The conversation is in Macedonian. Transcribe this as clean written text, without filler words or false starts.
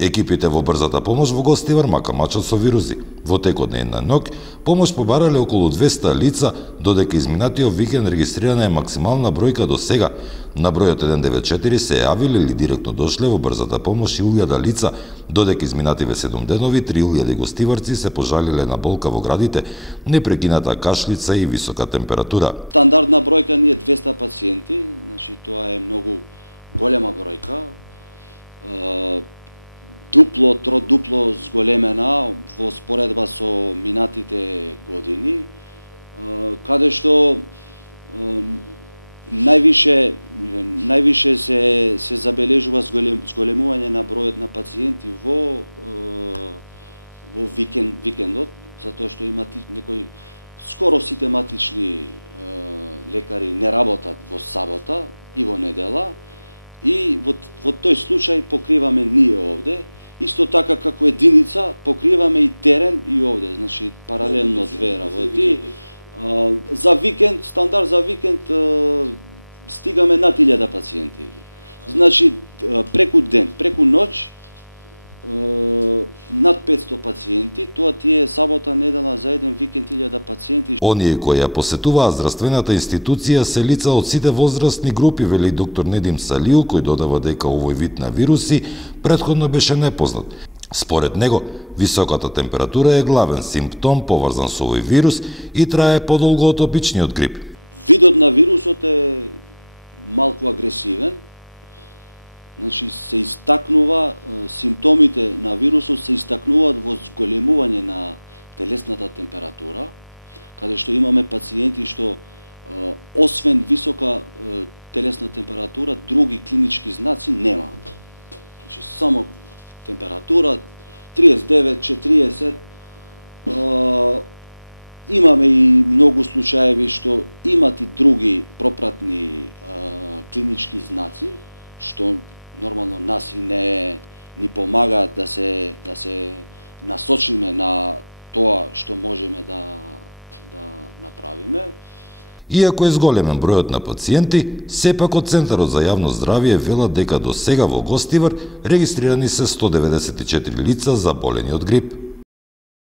Екипите во брзата помош во Гостивар макамачат со вируси. Во текот на една ноќ, помош побарале околу 200 лица, додека изминатиот викенд регистрирана е максимална бројка до сега. На бројот 194 се јавиле или директно дошле во брзата помош 1000 лица, додека изминативе 7 денови 3000 гостиварци се пожалиле на болка во градите, непрекината кашлица и висока температура. Стандардна бројка ни е 200 пациенти, значи тоа е многу голема бројка. Дупло, тродупло зголемена во споредба со минатите години, каде што највише се забележува зголемување на бројот на пациенти во викендот, затоа што има некои скоро систематични лекари не работат во сабота и во недела, и во тој случај покриваме ние овде. Исто така како единица покриваме и терен и овде, значи паралелно две работи. За викенд, стандард за викенд стигаме над 1000 пациенти. Значи преку ден, преку ноќ над 500 пациенти, тоа ти е сабота, недела, за еден викенд 1000 пациенти. Оние кои ја посетуваат здравствената институција се лица од сите возрастни групи, вели доктор Недим Салиу, кој додава дека овој вид на вируси претходно беше непознат. Според него, високата температура е главен симптом поврзан со овој вирус и трае подолго од обичниот грип. Видот на вирусот е малку агресивен. Значи се истакнува, симптомите на вирусот се истакнуваат во зголемување на телесната температура, каде што имаме пациенти што освен висока телесна температура, други клинички знаци немаат. Значи само температура 39, 40. Имаме и многу случаеви што имат и други пропратни клинички знаци, што нормално нас и ни помагаат да се насочиме на тоа што можеме да направиме. Иако е зголемен бројот на пациенти, сепак од Центарот за јавно здравје велат дека до сега во Гостивар регистрирани се 194 лица заболени од грип.